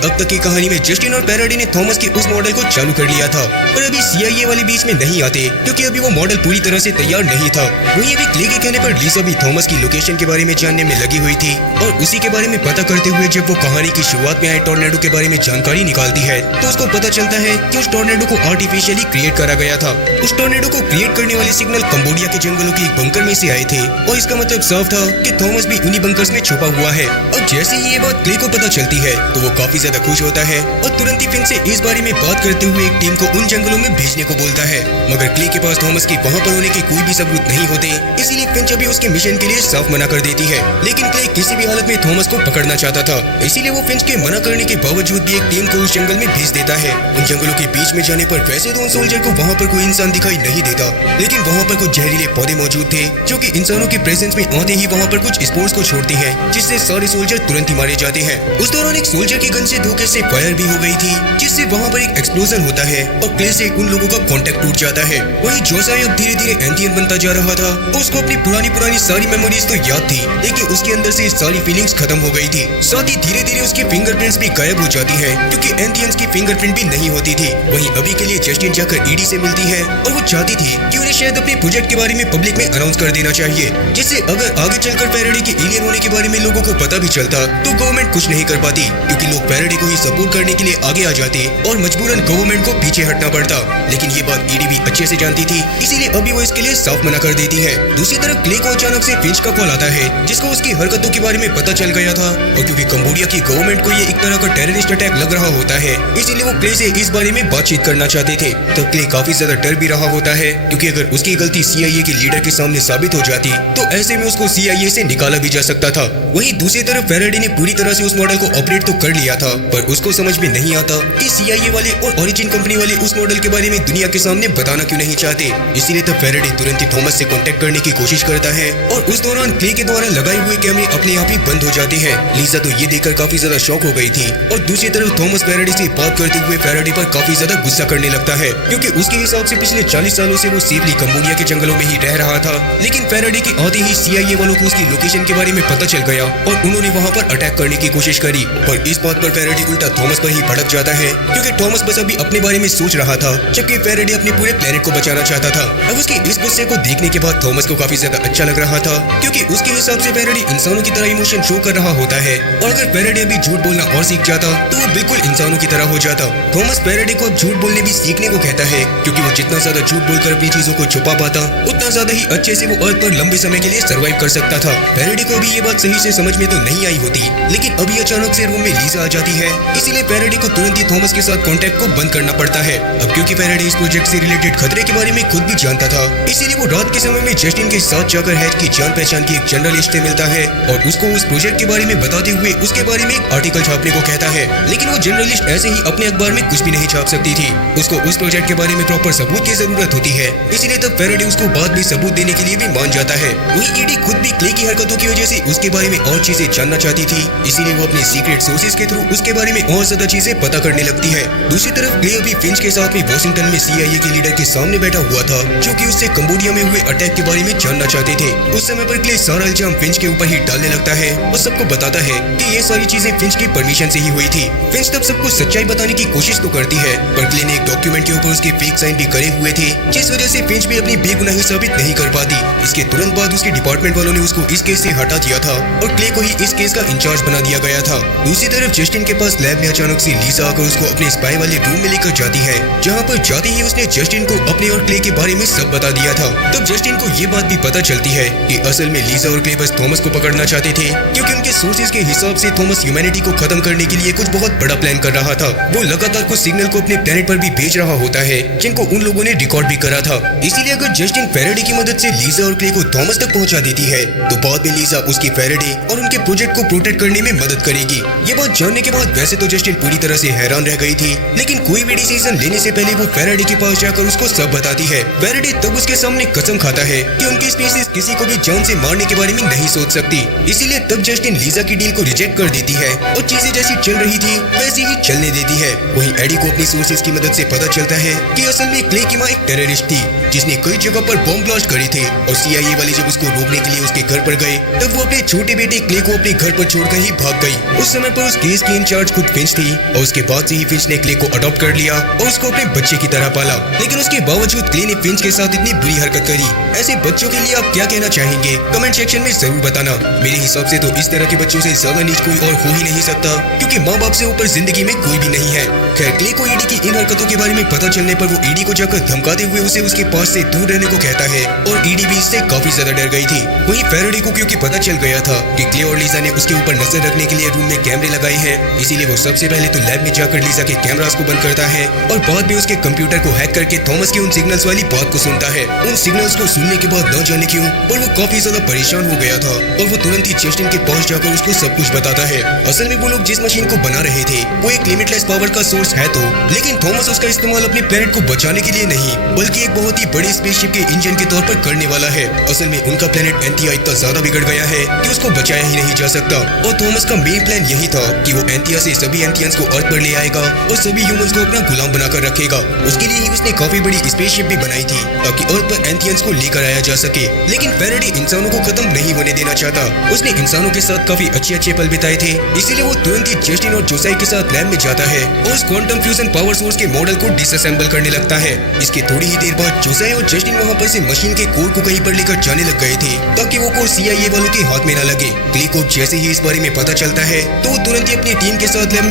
अब तक की कहानी में जस्टिन और फैराडे ने थॉमस के उस मॉडल को चालू कर लिया था, पर अभी CIA वाले बीच में नहीं आते क्योंकि अभी वो मॉडल पूरी तरह से तैयार नहीं था। वहीं अभी क्ले के कहने पर लीसा भी थॉमस की लोकेशन के बारे में जानने में लगी हुई थी और उसी के बारे में पता करते हुए जब वो कहानी की शुरुआत में आए टॉर्नेडो के बारे में जानकारी निकालती है तो उसको पता चलता है कि उस टॉर्नेडो को आर्टिफिशियली क्रिएट करा गया था। उस टॉर्नेडो को क्रिएट करने वाले सिग्नल कंबोडिया के जंगलों के एक बंकर में से आए थे और इसका मतलब साफ था कि थॉमस भी उन्हीं बंकर्स में छुपा हुआ है। अब जैसे ही ये बात क्ले को पता चलती है तो वो काफी ज्यादा खुश होता है और तुरंत ही फिन से इस बारे में बात करते हुए एक टीम को उन जंगलों में भेजने को बोलता है। मगर क्ले के पास थॉमस के वहाँ पर होने के कोई भी सबूत नहीं होते, इसीलिए फिंच अभी उसके मिशन के लिए साफ मना कर देती है। लेकिन क्ले किसी भी हालत में थॉमस को पकड़ना चाहता था, इसीलिए वो फिंच के मना करने के बावजूद भी एक टीम को उस जंगल में भेज देता है। उन जंगलों के बीच में जाने पर वैसे तो उन सोल्जर को वहाँ पर कोई इंसान दिखाई नहीं देता, लेकिन वहाँ पर कुछ जहरीले पौधे मौजूद थे जो कि इंसानों के प्रेजेंस में आते ही वहाँ पर कुछ स्पोर्स को छोड़ते हैं, जिससे सारे सोल्जर तुरंत ही मारे जाते हैं। उस दौरान एक सोल्जर की गन से धोखे से फायर भी हो गई थी, जिससे वहाँ पर एक एक्सप्लोजन होता है और क्ले से उन लोगों का कांटेक्ट टूट जाता है। वहीं जोसाई अब धीरे धीरे एंथियन बनता जा रहा था। उसको अपनी पुरानी सारी मेमोरीज तो याद थी, लेकिन उसके अंदर से सारी फीलिंग्स खत्म हो गई थी। साथ ही धीरे धीरे उसकी फिंगरप्रिंट्स भी गायब हो जाती है क्योंकि एंथियंस की फिंगरप्रिंट भी नहीं होती थी। वहीं अभी के लिए जस्टिन जाकर ईडी से मिलती है और वो चाहती थी कि उन्हें शायद अपने प्रोजेक्ट के बारे में पब्लिक में अनाउंस कर देना चाहिए, जिससे अगर आगे चलकर फैराडे के एलियन होने के बारे में लोगों को पता भी चलता तो गवर्नमेंट कुछ नहीं कर पाती, क्योंकि लोग फैराडे को ही सपोर्ट करने के लिए आगे आ जाते और मजबूरन गवर्नमेंट को पीछे हटना पड़ता। लेकिन ये बात ईडी भी अच्छे से जानती थी, इसीलिए अभी वो इसके लिए साफ मना कर देती है। दूसरी तरफ क्ले को अचानक से फिंच का कॉल आता है, जिसको उसकी हरकतों के बारे में पता चल गया था और क्योंकि कंबोडिया की गवर्नमेंट को ये एक तरह का टेररिस्ट अटैक लग रहा होता है, इसीलिए वो क्ले से इस बारे में बातचीत करना चाहते थे। तो क्ले काफी ज्यादा डर भी रहा होता है, क्योंकि अगर उसकी गलती CIA के लीडर के सामने साबित हो जाती तो ऐसे में उसको CIA से निकाला भी जा सकता था। वहीं दूसरी तरफ फैराडे ने पूरी तरह से उस मॉडल को ऑपरेट तो कर लिया था, पर उसको समझ में नहीं आता कि CIA वाले और ओरिजिन कंपनी वाले उस मॉडल के बारे में दुनिया के सामने बताना क्यों नहीं चाहते। इसीलिए तब फैराडे तुरंत ही थॉमस से कांटेक्ट करने की कोशिश करता है और उस दौरान क्ले के द्वारा लगाए हुए कैमरे अपने आप ही बंद हो जाते हैं। लीसा तो ये देखकर काफी ज्यादा शॉक हो गई थी और दूसरी तरफ थॉमस फैराडे से बात करते हुए फैराडे पर काफी ज्यादा गुस्सा करने लगता है, क्योंकि उसके हिसाब से पिछले 40 सालों से वो सेफली कंबोडिया के जंगलों में ही रह रहा था। लेकिन फैराडे के आते ही CIA वालों को उसकी लोकेशन के बारे में पता चल गया और उन्होंने वहाँ पर अटैक करने की कोशिश करी, पर इस बात पर फैराडे उल्टा थॉमस पर ही भड़क जाता है, क्योंकि थॉमस बस अभी अपने बारे में सोच रहा था, जबकि फैराडे अपने पूरे प्लेनेट को बचाना चाहता था। अब उसके इस गुस्से को देखने के बाद थॉमस को काफी ज्यादा अच्छा लग रहा था, क्योंकि उसके हिसाब से फैराडे इंसानों की तरह इमोशन शो कर रहा होता है और अगर फैराडे अभी झूठ बोलना और सीख जाता तो वो बिल्कुल इंसानों की तरह हो जाता। थॉमस फैराडे को अब झूठ बोलने भी सीखने को कहता है, क्योंकि वो जितना ज्यादा झूठ बोलकर अपनी चीजों को छुपा पाता उतना ज्यादा ही अच्छे से वो अर्थ पर लंबे समय के लिए सर्वाइव कर सकता था। फैराडे को अभी ये बात सही से समझ में तो नहीं आई होती, लेकिन अभी अचानक से रूम में लीसा आ जाती है, इसीलिए फैराडे को तुरंत ही थॉमस के साथ कांटेक्ट को बंद करना पड़ता है। अब क्योंकि फैराडे इस प्रोजेक्ट से रिलेटेड खतरे के बारे में खुद भी जानता था, इसीलिए वो रात के समय में जस्टिन के साथ जाकर हैच की जान पहचान की एक जर्नलिस्ट से मिलता है और उसको उस प्रोजेक्ट के बारे में बताते हुए उसके बारे में एक आर्टिकल छापने को कहता है। लेकिन वो जर्नलिस्ट ऐसे ही अपने अखबार में कुछ भी नहीं छाप सकती थी, उसको उस प्रोजेक्ट के बारे में प्रॉपर सबूत की जरूरत होती है, इसीलिए तब फैराडे उसको बाद में सबूत देने के लिए भी मान जाता है। वही ईडी खुद भी क्ले की हरकतों की वजह से उसके बारे में और चीजें जानना चाहती थी, इसीलिए वो अपने सीक्रेट सोर्सेज के थ्रू उसके बारे में और ज्यादा चीजें पता करने लगती है। दूसरी तरफ क्ले अभी फिंच के साथ में वॉशिंगटन में CIA के लीडर के सामने बैठा हुआ था, जो कि उससे कंबोडिया में हुए अटैक के बारे में जानना चाहते थे। उस समय पर क्ले सारा इल्जाम फिंच के ऊपर ही डालने लगता है और सबको बताता है कि ये सारी चीजें फिंच की परमिशन से ही हुई थी। फिंच तब सबको सच्चाई बताने की कोशिश तो करती है, पर क्ले ने एक डॉक्यूमेंट के ऊपर उसके फेक साइन भी करे हुए थे, जिस वजह से फिंच भी अपनी बेगुनाही साबित नहीं कर पाती। इसके तुरंत बाद उसके डिपार्टमेंट वालों ने उसको इस केस से हटा दिया था और क्ले को ही इस केस का इंचार्ज बना दिया गया था। दूसरी तरफ जस्टिन के पास लैब में अचानक से लीसा आकर उसको अपने स्पाई वाले रूम में लेकर जाती है, जहाँ पर जाते ही उसने जस्टिन को अपने और क्ले के बारे में सब बता दिया था। तब जस्टिन को ये बात भी पता चलती है कि असल में लीसा और क्ले बस थॉमस को पकड़ना चाहते थे, क्योंकि उनके सोर्सेज के हिसाब से थॉमस ह्यूमैनिटी को खत्म करने के लिए कुछ बहुत बड़ा प्लान कर रहा था। वो लगातार कुछ सिग्नल को अपने प्लेनेट पर भी भेज रहा होता है, जिनको उन लोगों ने रिकॉर्ड भी करा था। इसीलिए अगर जस्टिन फैराडे की मदद से लीसा और क्ले को थॉमस तक पहुंचा देती है तो बाद में लीसा उसकी फैराडे और उनके प्रोजेक्ट को प्रोटेक्ट करने में मदद करेगी। ये बात जानने के बाद वैसे तो जस्टिन पूरी तरह से हैरान रह गई थी, लेकिन कोई भी डिसीजन लेने से पहले वो फैराडे के पास जाकर उसको सब बताती है। फैराडे तब उसके सामने कसम खाता है कि उनकी स्पीशीज किसी को भी जान से मारने के बारे में नहीं सोच सकती, इसीलिए तब जस्टिन लीसा की डील को रिजेक्ट कर देती है और चीजें जैसी चल रही थी वैसी ही चलने देती है। वहीं एडी को अपनी सोर्सेज की मदद से पता चलता है कि असल में क्ले की मां एक टेररिस्ट थी, जिसने कई जगह पर बॉम्ब ब्लास्ट करे थे और CIA वाले जब उसको रोकने के लिए उसके घर पर गए तब वो अपने छोटे बेटे क्ले को अपने घर पर छोड़कर ही भाग गई। उस समय पर उस केस की इंचार्ज खुद फिंच थी और उसके बाद से ही फिंच ने क्ले को अडॉप्ट कर लिया और उसको अपने बच्चे की तरह पाला। लेकिन उसके बावजूद क्ले ने फिंच के साथ इतनी बुरी हरकत करी। ऐसे बच्चों के लिए आप क्या कहना चाहेंगे? कमेंट सेक्शन में जरूर बताना। मेरे हिसाब से तो इस तरह के बच्चों से ज्यादा नीच कोई और हो ही नहीं सकता, क्योंकि माँ बाप से ऊपर जिंदगी में कोई भी नहीं है। खैर, क्ले को ईडी की इन हरकतों के बारे में पता चलने पर वो ईडी को जाकर धमकाते हुए उसे उसके पास से दूर रहने को कहता है और ईडी भी इससे काफी ज्यादा डर गई थी। वहीं फैराडे को क्योंकि पता चल गया था कि क्ले और लीजा ने उसके ऊपर नजर रखने के लिए रूम में कैमरे लगाए हैं, इसीलिए वो सबसे पहले तो लैब में जाकर लीजा के कैमरास को बंद करता है और बाद में उसके कंप्यूटर को हैक करके थॉमस के उन सिग्नल्स वाली बात को सुनता है। उन सिग्नल्स को सुनने के बाद न जाने क्यों पर वो काफी ज्यादा परेशान हो गया था और वो तुरंत ही जस्टिन के पास जाकर उसको सब कुछ बताता है। असल में वो लोग जिस मशीन को बना रहे थे वो एक लिमिटलेस पावर का सोर्स है तो, लेकिन थॉमस उसका इस्तेमाल अपने प्लेनेट को बचाने के लिए नहीं बल्कि एक बहुत ही बड़ी स्पेसशिप के इंजन के तौर पर करने वाला है। असल में उनका प्लेनेट एंथिया इतना ज्यादा बिगड़ गया है कि उसको बचाया ही नहीं जा सकता और थॉमस का मेन प्लान यही था कि वो एंथिया से सभी एंथियंस को अर्थ पर ले आएगा और सभी ह्यूमंस को अपना गुलाम बनाकर रखेगा। उसके लिए ही उसने काफी बड़ी स्पेसशिप भी बनाई थी ताकि अर्थ पर एंथियंस को लेकर आया जा सके। लेकिन फैराडे इंसानों को खत्म नहीं होने देना चाहता। उसने इंसानों के साथ काफी अच्छे पल बिताए थे, इसीलिए वो तुरंत ही जस्टिन और जोसाई के साथ लैब में जाता है और उस क्वांटम फ्यूजन पावर सोर्स के मॉडल को डिसअसेंबल करने लगता है। इसके थोड़ी ही देर बाद जोसाई और जस्टिन वहाँ पर से मशीन के कोड को कहीं पर लेकर जाने लग गए थे ताकि वो कोड CIA वालों के हाथ में न लगे। क्ले को जैसे ही इस बारे में पता चलता है तो वो तुरंत ही अपनी टीम के साथ लैब में